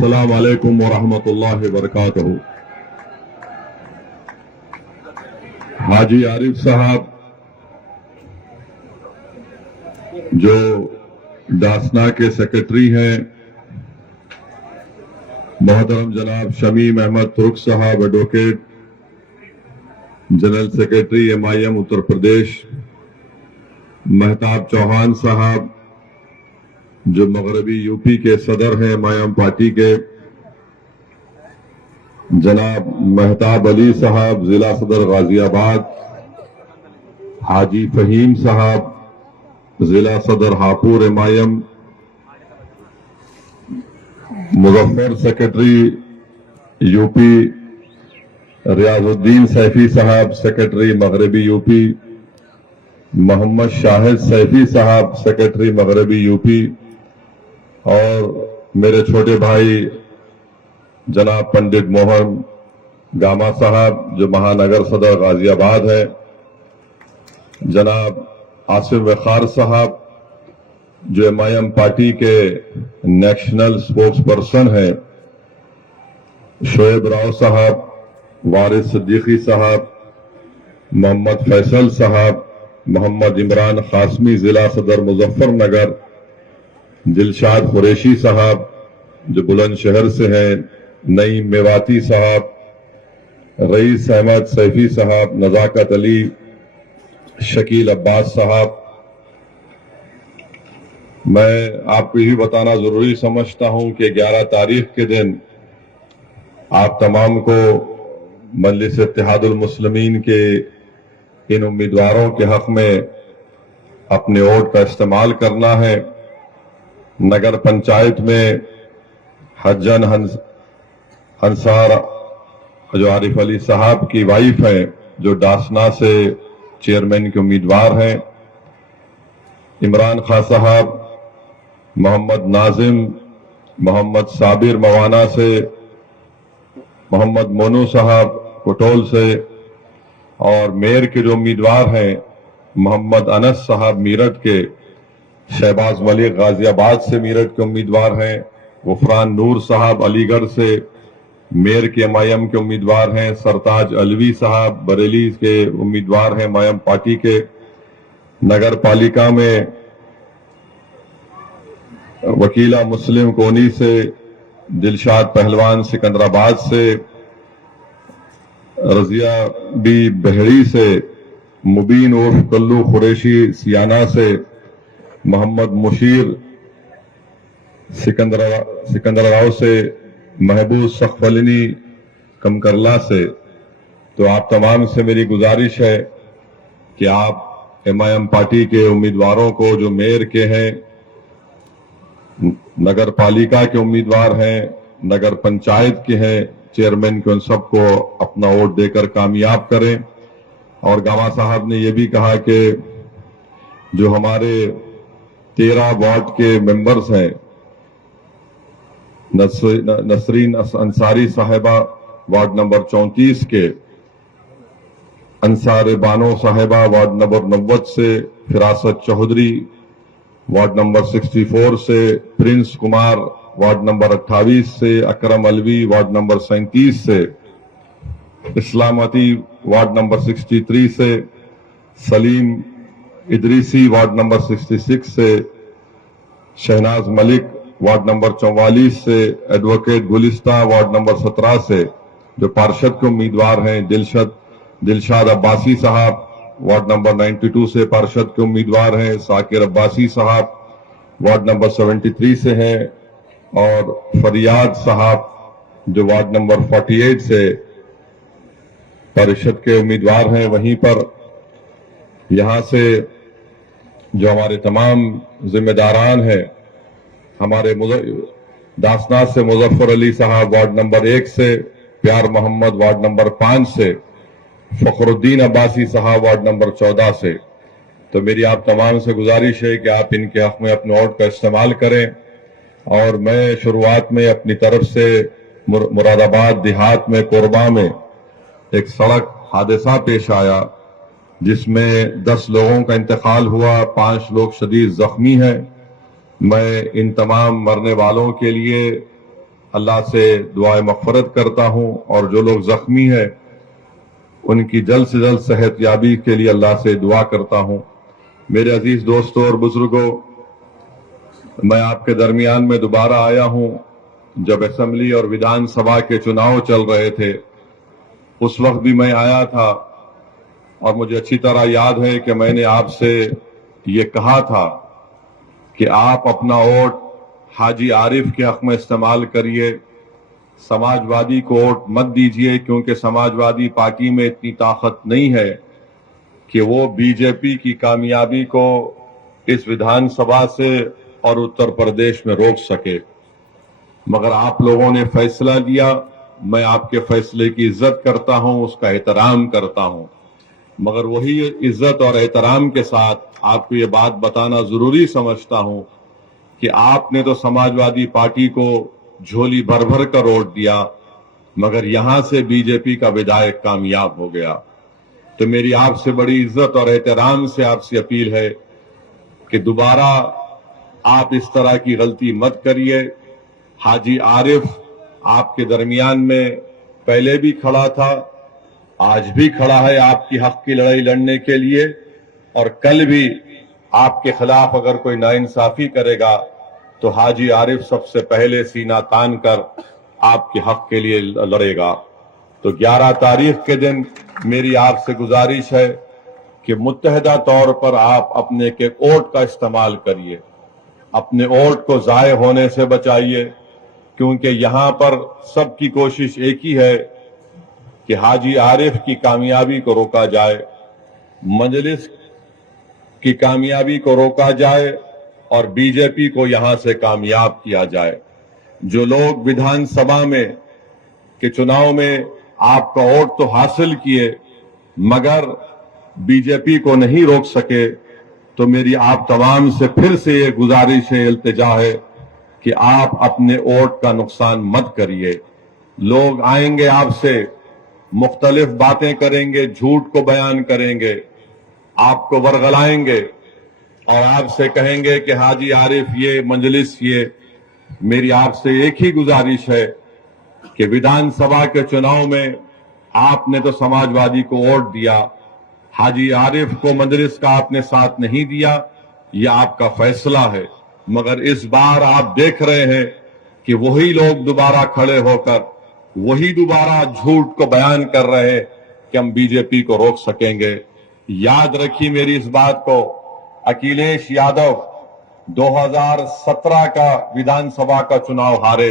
السلام علیکم ورحمۃ اللہ وبرکاتہ۔ حاجی عارف صاحب جو ڈاسنا کے سیکرٹری ہیں، محترم جناب شمیم احمد ترک صاحب advocate general secretary MIM Uttar Pradesh, Mahtab Chauhan صاحب جو مغربی UP کے صدر ہیں MIM پارٹی کے، جناب مہتاب علی صاحب ضلع صدر غازی آباد، حاجی فہیم صاحب ضلع صدر ہاپور MIM، مظفر سیکرٹری UP، ریاض الدین سیفی صاحب سیکرٹری مغربی UP، محمد شاہد سیفی صاحب سیکرٹری مغربی UP، اور میرے چھوٹے بھائی جناب پنڈت موہن گاما صاحب جو مہانگر صدر غازی آباد ہے، جناب آصف وقار صاحب جو MIM پارٹی کے نیشنل سپوکس پرسن ہیں، شعیب راؤ صاحب، وارث صدیقی صاحب، محمد فیصل صاحب، محمد عمران قاسمی ضلع صدر مظفر نگر، دلشاد قریشی صاحب جو بلند شہر سے ہیں، نعیم میواتی صاحب، رئیس احمد سیفی صاحب، نزاکت علی، شکیل عباس صاحب۔ میں آپ کو یہ بتانا ضروری سمجھتا ہوں کہ 11 تاریخ کے دن آپ تمام کو مجلس اتحاد المسلمین کے ان امیدواروں کے حق میں اپنے ووٹ کا استعمال کرنا ہے۔ نگر پنچایت میں حجن انصار جو عارف علی صاحب کی وائف ہیں، جو ڈاسنا سے چیئرمین کے امیدوار ہیں، عمران خان صاحب، محمد ناظم، محمد صابر موانا سے، محمد مونو صاحب کٹول سے، اور میئر کے جو امیدوار ہیں محمد انس صاحب میرٹھ کے، شہباز ملک غازی آباد سے میرٹھ کے امیدوار ہیں، غفران نور صاحب علی گڑھ سے میئر کے MIM کے امیدوار ہیں، سرتاج علوی صاحب بریلی کے امیدوار ہیں MIM پارٹی کے۔ نگر پالیکا میں وکیلہ مسلم کونی سے، دلشاد پہلوان سکندرآباد سے، رضیہ بی بہڑی سے، مبین عرف کلو قریشی سیانہ سے، محمد مشیر سکندرآباد سے، محبوب سقفلنی کمکرلا سے۔ تو آپ تمام سے میری گزارش ہے کہ آپ MIM پارٹی کے امیدواروں کو جو میئر کے ہیں، نگر پالیکا کے امیدوار ہیں، نگر پنچایت کے ہیں، چیئرمین کے، ان سب کو اپنا ووٹ دے کر کامیاب کریں۔ اور گاما صاحب نے یہ بھی کہا کہ جو ہمارے 13 وارڈ کے ممبرز ہیں، نسرین انصاری صاحبہ وارڈ نمبر 34 کے، انصار بانو صاحبہ وارڈ نمبر 90 سے، فراست چودھری وارڈ نمبر 64 سے، پرنس کمار وارڈ نمبر 28 سے، اکرم علوی وارڈ نمبر 37 سے، اسلامتی وارڈ نمبر 63 سے، سلیم ادریسی وارڈ نمبر 66 سے، شہناز ملک وارڈ نمبر 44 سے، ایڈوکیٹ گلستہ وارڈ نمبر 17 سے جو پارشد کے امیدوار ہیں، دلشاد عباسی صاحب وارڈ نمبر 92 سے پارشد کے امیدوار ہیں، ساکر عباسی صاحب وارڈ نمبر 73 سے ہیں، اور فریاد صاحب جو وارڈ نمبر 48 سے پارشد کے امیدوار ہیں۔ وہیں پر یہاں سے جو ہمارے تمام ذمہ داران ہیں، ہمارے داسنا سے مظفر علی صاحب وارڈ نمبر 1 سے، پیار محمد وارڈ نمبر 5 سے، فخر الدین عباسی صاحب وارڈ نمبر 14 سے۔ تو میری آپ تمام سے گزارش ہے کہ آپ ان کے حق میں اپنے ووٹ کا استعمال کریں۔ اور میں شروعات میں اپنی طرف سے مراد آباد دیہات میں کوربا میں ایک سڑک حادثہ پیش آیا جس میں 10 لوگوں کا انتقال ہوا، 5 لوگ شدید زخمی ہیں۔ میں ان تمام مرنے والوں کے لیے اللہ سے دعائے مغفرت کرتا ہوں اور جو لوگ زخمی ہیں ان کی جلد سے جلد صحت یابی کے لیے اللہ سے دعا کرتا ہوں۔ میرے عزیز دوستوں اور بزرگوں، میں آپ کے درمیان میں دوبارہ آیا ہوں۔ جب اسمبلی اور ودھان سبھا کے چناؤ چل رہے تھے اس وقت بھی میں آیا تھا، اور مجھے اچھی طرح یاد ہے کہ میں نے آپ سے یہ کہا تھا کہ آپ اپنا ووٹ حاجی عارف کے حق میں استعمال کریے، سماجوادی کو ووٹ مت دیجیے، کیونکہ سماجوادی پارٹی میں اتنی طاقت نہیں ہے کہ وہ بی جے پی کی کامیابی کو اس ودھان سبھا سے اور اتر پردیش میں روک سکے۔ مگر آپ لوگوں نے فیصلہ لیا، میں آپ کے فیصلے کی عزت کرتا ہوں، اس کا احترام کرتا ہوں، مگر وہی عزت اور احترام کے ساتھ آپ کو یہ بات بتانا ضروری سمجھتا ہوں کہ آپ نے تو سماجوادی پارٹی کو جھولی بھر بھر کر ووٹ دیا، مگر یہاں سے بی جے پی کا ودھائک کامیاب ہو گیا۔ تو میری آپ سے بڑی عزت اور احترام سے آپ سے اپیل ہے کہ دوبارہ آپ اس طرح کی غلطی مت کریے۔ حاجی عارف آپ کے درمیان میں پہلے بھی کھڑا تھا، آج بھی کھڑا ہے آپ کی حق کی لڑائی لڑنے کے لیے، اور کل بھی آپ کے خلاف اگر کوئی ناانصافی کرے گا تو حاجی عارف سب سے پہلے سینہ تان کر آپ کے حق کے لیے لڑے گا۔ تو 11 تاریخ کے دن میری آپ سے گزارش ہے کہ متحدہ طور پر آپ اپنے ایک ووٹ کا استعمال کریے، اپنے ووٹ کو ضائع ہونے سے بچائیے، کیونکہ یہاں پر سب کی کوشش ایک ہی ہے کہ حاجی عارف کی کامیابی کو روکا جائے، مجلس کی کامیابی کو روکا جائے اور بی جے پی کو یہاں سے کامیاب کیا جائے۔ جو لوگ ودھان سبھا میں کے چناؤ میں آپ کا ووٹ تو حاصل کیے مگر بی جے پی کو نہیں روک سکے، تو میری آپ تمام سے پھر سے یہ گزارش ہے، التجا ہے کہ آپ اپنے ووٹ کا نقصان مت کریے۔ لوگ آئیں گے آپ سے مختلف باتیں کریں گے، جھوٹ کو بیان کریں گے، آپ کو ورغلائیں گے اور آپ سے کہیں گے کہ حاجی عارف یہ مجلس یہ۔ میری آپ سے ایک ہی گزارش ہے کہ ودھان سبھا کے چناؤ میں آپ نے تو سماجوادی کو ووٹ دیا، حاجی عارف کو مجلس کا آپ نے ساتھ نہیں دیا، یہ آپ کا فیصلہ ہے، مگر اس بار آپ دیکھ رہے ہیں کہ وہی لوگ دوبارہ کھڑے ہو کر وہی دوبارہ جھوٹ کو بیان کر رہے ہیں کہ ہم بی جے پی کو روک سکیں گے۔ یاد رکھیے میری اس بات کو، اکھلیش یادو 2017 کا ودھان سبھا کا چناؤ ہارے،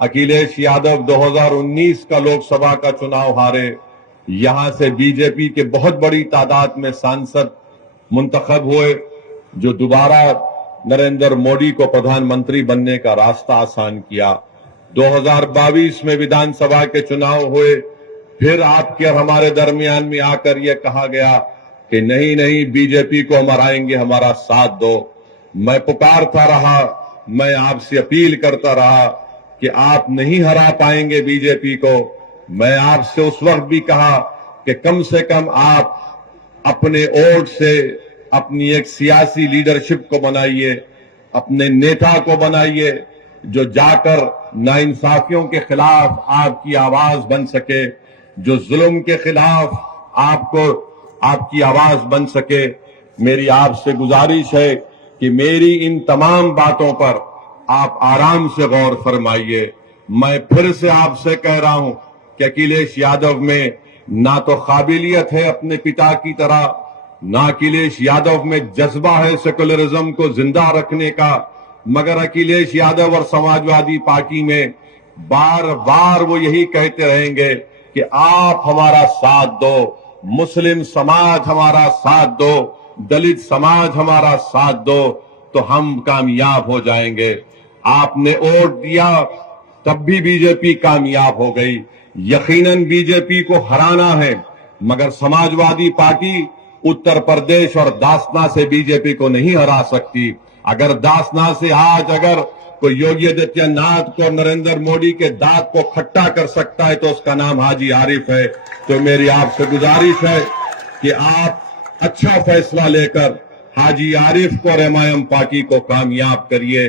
اکھلیش یادو 2019 کا لوک سبھا کا چناؤ ہارے، یہاں سے بی جے پی کے بہت بڑی تعداد میں سانسد منتخب ہوئے، جو دوبارہ نریندر مودی کو پردھان منتری بننے کا راستہ آسان کیا۔ 2022 میں ودھان سبھا کے چناؤ ہوئے، پھر آپ کے اور ہمارے درمیان میں آ کر یہ کہا گیا کہ نہیں بی جے پی کو ہم ہرائیں گے، ہمارا ساتھ دو۔ میں پکارتا رہا، میں آپ سے اپیل کرتا رہا کہ آپ نہیں ہرا پائیں گے بی جے پی کو۔ میں آپ سے اس وقت بھی کہا کہ کم سے کم آپ اپنے ووٹ سے اپنی ایک سیاسی لیڈرشپ کو بنائیے، اپنے نیتا کو بنائیے جو جا کر ناانصافیوں کے خلاف آپ کی آواز بن سکے، جو ظلم کے خلاف آپ کی آواز بن سکے۔ میری آپ سے گزارش ہے کہ میری ان تمام باتوں پر آپ آرام سے غور فرمائیے۔ میں پھر سے آپ سے کہہ رہا ہوں کہ اکھلیش یادو میں نہ تو قابلیت ہے اپنے پتا کی طرح، نہ اکھلیش یادو میں جذبہ ہے سیکولرزم کو زندہ رکھنے کا، مگر اکھلیش یادو اور سماجوادی پارٹی میں بار بار وہ یہی کہتے رہیں گے کہ آپ ہمارا ساتھ دو، مسلم سماج ہمارا ساتھ دو، دلت سماج ہمارا ساتھ دو، تو ہم کامیاب ہو جائیں گے۔ آپ نے ووٹ دیا تب بھی بی جے پی کامیاب ہو گئی۔ یقیناً بی جے پی کو ہرانا ہے، مگر سماجوادی پارٹی اتر پردیش اور داسنا سے بی جے پی کو نہیں ہرا سکتی۔ اگر داسنا سے آج اگر کوئی یوگی آدتیہ ناتھ کو نریندر مودی کے دانت کو کھٹا کر سکتا ہے تو اس کا نام حاجی عارف ہے۔ تو میری آپ سے گزارش ہے کہ آپ اچھا فیصلہ لے کر حاجی عارف کو اور ایم آئی ایم پارٹی کو کامیاب کریے۔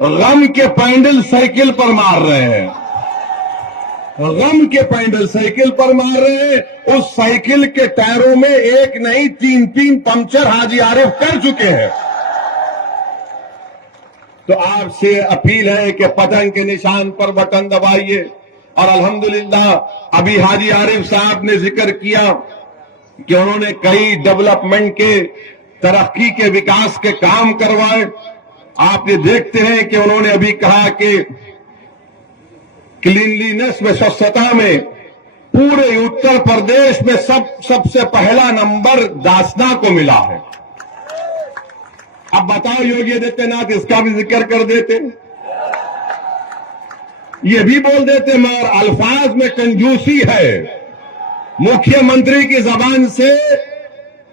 غم کے پینڈل سائیکل پر مار رہے ہیں، غم کے پینڈل سائیکل پر مار رہے ہیں. اس سائیکل کے ٹائروں میں ایک نہیں 3 پنکچر حاجی عارف کر چکے ہیں. تو آپ سے اپیل ہے کہ پتنگ کے نشان پر بٹن دبائیے. اور الحمدللہ ابھی حاجی عارف صاحب نے ذکر کیا کہ انہوں نے کئی ڈیولپمنٹ کے ترقی کے وکاس کے کام کروائے. آپ یہ دیکھتے ہیں کہ انہوں نے ابھی کہا کہ کلینلینس میں سوچھتا میں پورے اتر پردیش میں سب سے پہلا نمبر داسنا کو ملا ہے. اب بتاؤ یوگی آدتیہ ناتھ اس کا بھی ذکر کر دیتے، یہ بھی بول دیتے، مگر الفاظ میں کنجوسی ہے. مکھیہ منتری کی زبان سے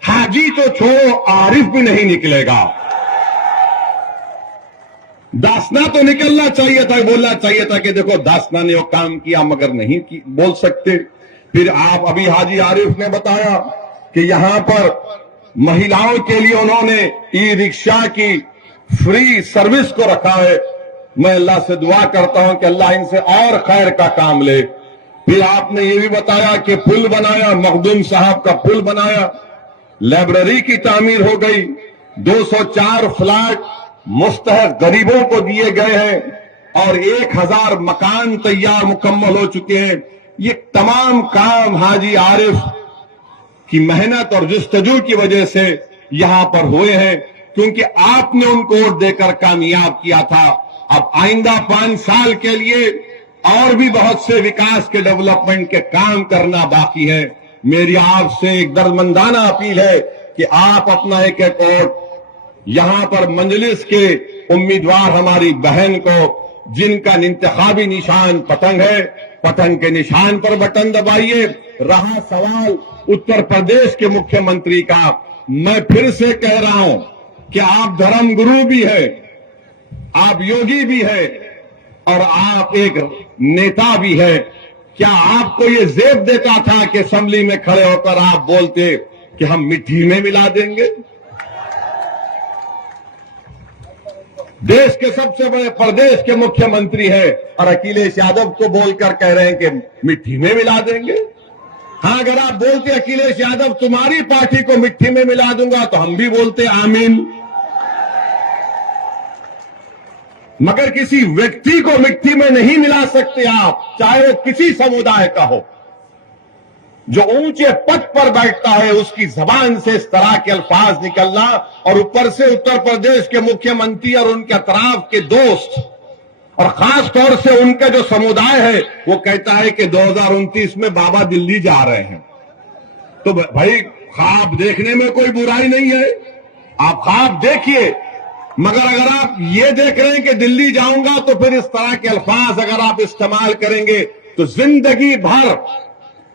حاجی تو چھوڑو عارف بھی نہیں نکلے گا. داسنا تو نکلنا چاہیے تھا، بولنا چاہیے تھا کہ دیکھو داسنا نے وہ کام کیا، مگر نہیں بول سکتے. پھر آپ ابھی حاجی عارف نے بتایا کہ یہاں پر مہیلاؤں کے لیے انہوں نے ای رکشا کی فری سروس کو رکھا ہے. میں اللہ سے دعا کرتا ہوں کہ اللہ ان سے اور خیر کا کام لے. پھر آپ نے یہ بھی بتایا کہ پل بنایا، مخدوم صاحب کا پل بنایا، لائبریری کی تعمیر ہو گئی، 204 فلیٹ مستحق غریبوں کو دیے گئے ہیں اور 1000 مکان تیار مکمل ہو چکے ہیں. یہ تمام کام حاجی عارف کی محنت اور جستجو کی وجہ سے یہاں پر ہوئے ہیں، کیونکہ آپ نے ان کو ووٹ دے کر کامیاب کیا تھا. اب آئندہ 5 سال کے لیے اور بھی بہت سے وکاس کے ڈیولپمنٹ کے کام کرنا باقی ہے. میری آپ سے ایک درمندانہ اپیل ہے کہ آپ اپنا ایک ووٹ یہاں پر مجلس کے امیدوار ہماری بہن کو، جن کا انتخابی نشان پتنگ ہے، پتنگ کے نشان پر بٹن دبائیے. رہا سوال اتر پردیش کے مکھیہ منتری کا، میں پھر سے کہہ رہا ہوں کہ آپ دھرم گرو بھی ہے، آپ یوگی بھی ہے اور آپ ایک نیتا بھی ہے. کیا آپ کو یہ زیب دیتا تھا کہ اسمبلی میں کھڑے ہو کر آپ بولتے کہ ہم مٹی میں ملا دیں گے؟ دیش کے سب سے بڑے پردیش کے مکھیہ منتری ہیں اور اکھلیش یادو کو بول کر کہہ رہے ہیں کہ مٹی میں ملا دیں گے. ہاں اگر آپ بولتے اکھلیش یادو تمہاری پارٹی کو مٹی میں ملا دوں گا تو ہم بھی بولتے آمین. مگر کسی ویکتی کو مٹی میں نہیں ملا سکتے آپ، چاہے وہ کسی سمودائے کا ہو. جو اونچے پد پر بیٹھتا ہے اس کی زبان سے اس طرح کے الفاظ نکلنا، اور اوپر سے اتر پردیش کے مکھیہ منتری اور ان کے اطراف کے دوست اور خاص طور سے ان کا جو سمودائے ہے وہ کہتا ہے کہ 2029 میں بابا دلی جا رہے ہیں. تو بھائی خواب دیکھنے میں کوئی برائی نہیں ہے، آپ خواب دیکھیے، مگر اگر آپ یہ دیکھ رہے ہیں کہ دلی جاؤں گا تو پھر اس طرح کے الفاظ اگر آپ استعمال کریں گے تو زندگی بھر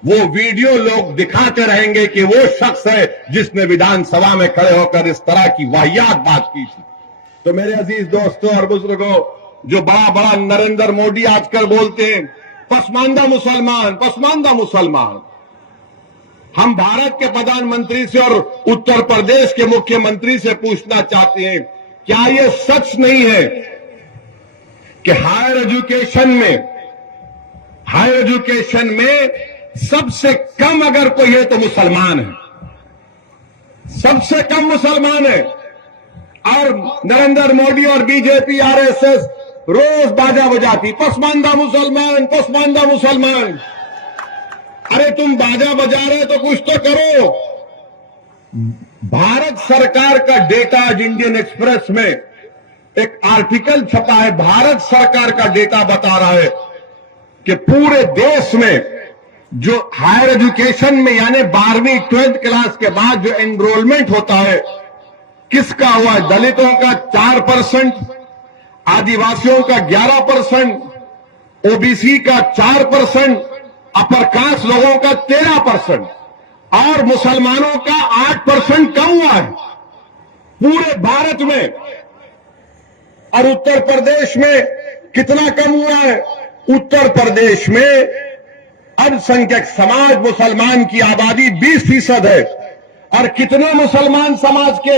وہ ویڈیو لوگ دکھاتے رہیں گے کہ وہ شخص ہے جس نے ویدھان سبھا میں کھڑے ہو کر اس طرح کی واہیات بات کی تھی. تو میرے عزیز دوستوں اور بزرگوں، جو بڑا نریندر مودی آج کل بولتے ہیں پسماندہ مسلمان، پسماندہ مسلمان. ہم بھارت کے پردھان منتری سے اور اتر پردیش کے مکھیہ منتری سے پوچھنا چاہتے ہیں، کیا یہ سچ نہیں ہے کہ ہائر ایجوکیشن میں سب سے کم اگر کوئی ہے تو مسلمان ہے، سب سے کم مسلمان ہے؟ اور نریندر مودی اور B J P R S S روز باجا بجاتی پسماندہ مسلمان، پسماندہ مسلمان. ارے تم باجا بجا رہے تو کچھ تو کرو. بھارت سرکار کا ڈیٹا آج انڈین ایکسپریس میں ایک آرٹیکل چھپا ہے، بھارت سرکار کا ڈیٹا بتا رہا ہے کہ پورے دیش میں جو ہائر ایجوکیشن میں یعنی 12ویں 12th کلاس کے بعد جو انرولمنٹ ہوتا ہے کس کا ہوا ہے؟ دلتوں کا 4%، آدیواسیوں کا 11%، او بی سی کا 4%، اپر کاسٹ لوگوں کا 13%، اور مسلمانوں کا 8% کم ہوا ہے پورے بھارت میں. اور اتر پردیش میں کتنا کم ہوا ہے؟ اتر پردیش میں السنکھیک سماج مسلمان کی آبادی 20% ہے، اور کتنے مسلمان سماج کے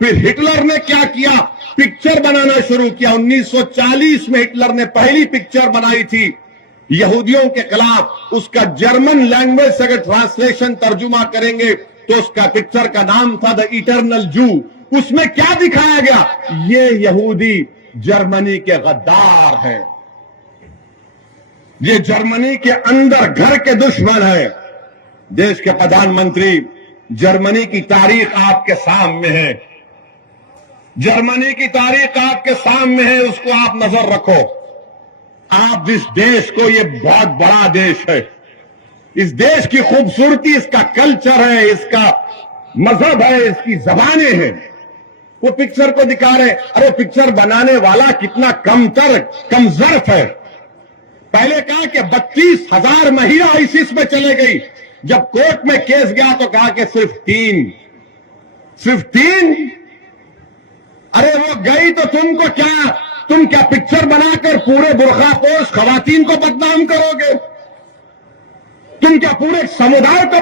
پھر ہٹلر نے کیا کیا؟ پکچر بنانا شروع کیا. 1940 میں ہٹلر نے پہلی پکچر بنائی تھی یہودیوں کے خلاف. اس کا جرمن لینگویج سے اگر ٹرانسلیشن ترجمہ کریں گے تو اس کا پکچر کا نام تھا دا ایٹرنل جو. اس میں کیا دکھایا گیا؟ یہ یہودی جرمنی کے غدار ہیں, یہ جرمنی کے اندر گھر کے دشمن ہیں. دیش کے پردھان منتری, جرمنی کی تاریخ آپ کے سامنے ہے, جرمنی کی تاریخ آپ کے سامنے ہے, اس کو آپ نظر رکھو. آپ جس دیش کو, یہ بہت بڑا دیش ہے, اس دیش کی خوبصورتی, اس کا کلچر ہے, اس کا مذہب ہے, اس کی زبانیں ہیں. وہ پکچر کو دکھا رہے. ارے پکچر بنانے والا کتنا کم ظرف ہے. پہلے کہا کہ 32,000 مہیلا آئیسس میں چلے گئی. جب کورٹ میں کیس گیا تو کہا کہ صرف 3. ارے وہ گئی تو تم کیا پکچر بنا کر پورے برقع پوش خواتین کو بدنام کرو گے؟ تم کیا پورے سمودائے کو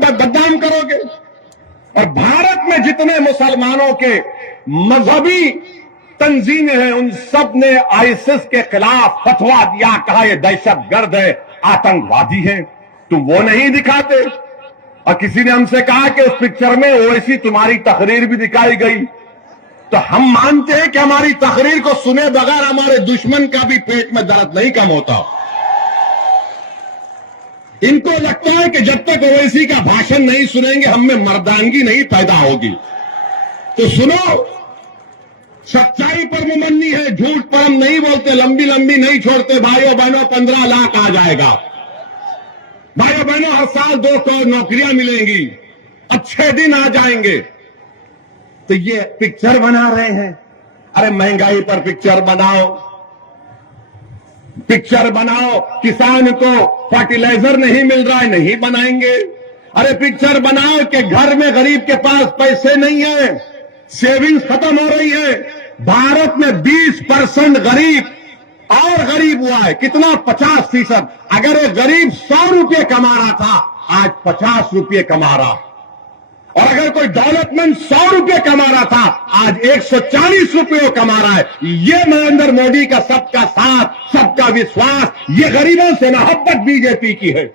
بدنام کرو گے؟ اور بھارت میں جتنے مسلمانوں کے مذہبی تنظیمیں ہیں ان سب نے آئیسس کے خلاف فتوا دیا, کہا یہ دہشت گرد ہے, آتنکوادی ہے. تم وہ نہیں دکھاتے. اور کسی نے ہم سے کہا کہ اس پکچر میں ویسی تمہاری تقریر بھی دکھائی گئی. تو ہم مانتے ہیں کہ ہماری تقریر کو سنے بغیر ہمارے دشمن کا بھی پیٹ میں درد نہیں کم ہوتا. ان کو لگتا ہے کہ جب تک اویسی کا بھاشن نہیں سنیں گے ہم میں مردانگی نہیں پیدا ہوگی. تو سنو, سچائی پر ممنی ہے, جھوٹ پر ہم نہیں بولتے, لمبی نہیں چھوڑتے. بھائیوں بہنوں 15 لاکھ آ جائے گا. بھائیوں بہنوں ہر سال 200 نوکریاں ملیں گی, اچھے دن آ جائیں گے. تو یہ پکچر بنا رہے ہیں. ارے مہنگائی پر پکچر بناؤ, کسان کو فرٹیلائزر نہیں مل رہا ہے, نہیں بنائیں گے. ارے پکچر بناؤ کہ گھر میں غریب کے پاس پیسے نہیں ہیں, سیونگز ختم ہو رہی ہے. بھارت میں 20% غریب ہوا ہے. کتنا؟ 50%. اگر ایک غریب 100 روپے کما رہا تھا, آج 50 روپے کما رہا. اور اگر کوئی دولت مند 100 روپے کما رہا تھا, آج 140 روپے کما رہا ہے. یہ نریندر مودی کا سب کا ساتھ, سب کا وشواس, یہ غریبوں سے محبت بی جے پی کی ہے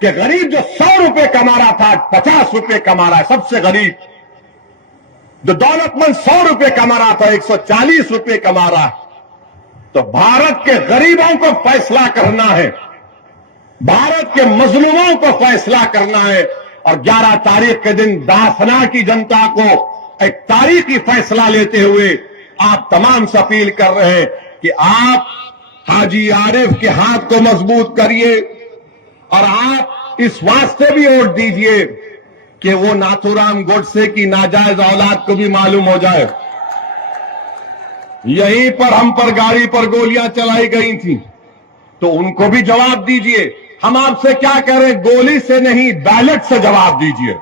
کہ غریب جو 100 روپے کما رہا تھا آج 50 روپے کما رہا ہے. سب سے غریب جو دولت مند 100 روپے کما رہا تھا 140 روپے کما رہا ہے. تو بھارت کے غریبوں کو فیصلہ کرنا ہے, بھارت کے مظلوموں کو فیصلہ کرنا ہے. اور 11 تاریخ کے دن داسنا کی جنتا کو ایک تاریخی فیصلہ لیتے ہوئے آپ تمام سے اپیل کر رہے ہیں کہ آپ حاجی عارف کے ہاتھ کو مضبوط کریے اور آپ اس واسطے بھی ووٹ دیجئے کہ وہ ناتھو رام گوڈسے کی ناجائز اولاد کو بھی معلوم ہو جائے. یہیں پر ہم پر گاڑی پر گولیاں چلائی گئی تھیں تو ان کو بھی جواب دیجئے. ہم آپ سے کیا کہہ رہے ہیں؟ گولی سے نہیں, بیلٹ سے جواب دیجئے.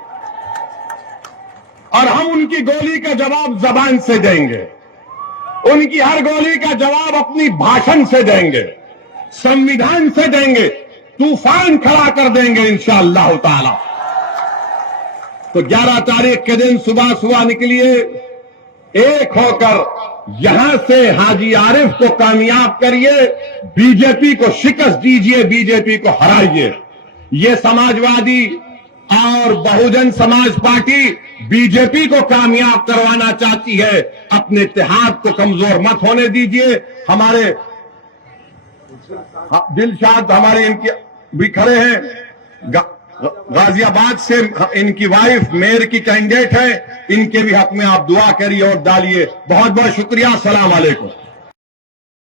اور ہم ان کی گولی کا جواب زبان سے دیں گے, ان کی ہر گولی کا جواب اپنی بھاشن سے دیں گے, سنویدھان سے دیں گے, طوفان کھڑا کر دیں گے انشاءاللہ تعالی. تو 11 تاریخ کے دن صبح نکلیے, ایک ہو کر یہاں سے حاجی عارف کو کامیاب کریے, بی جے پی کو شکست دیجئے, بی جے پی کو ہرائیے. یہ سماجوادی اور بہوجن سماج پارٹی بی جے پی کو کامیاب کروانا چاہتی ہے. اپنے اتحاد کو کمزور مت ہونے دیجئے. ہمارے دلشاد ہمارے ان کے بھی کھڑے ہیں, غازی آباد سے ان کی وائف میئر کی کینڈیڈیٹ ہے, ان کے بھی حق میں آپ دعا کریے اور ڈالیے. بہت بہت شکریہ. السلام علیکم.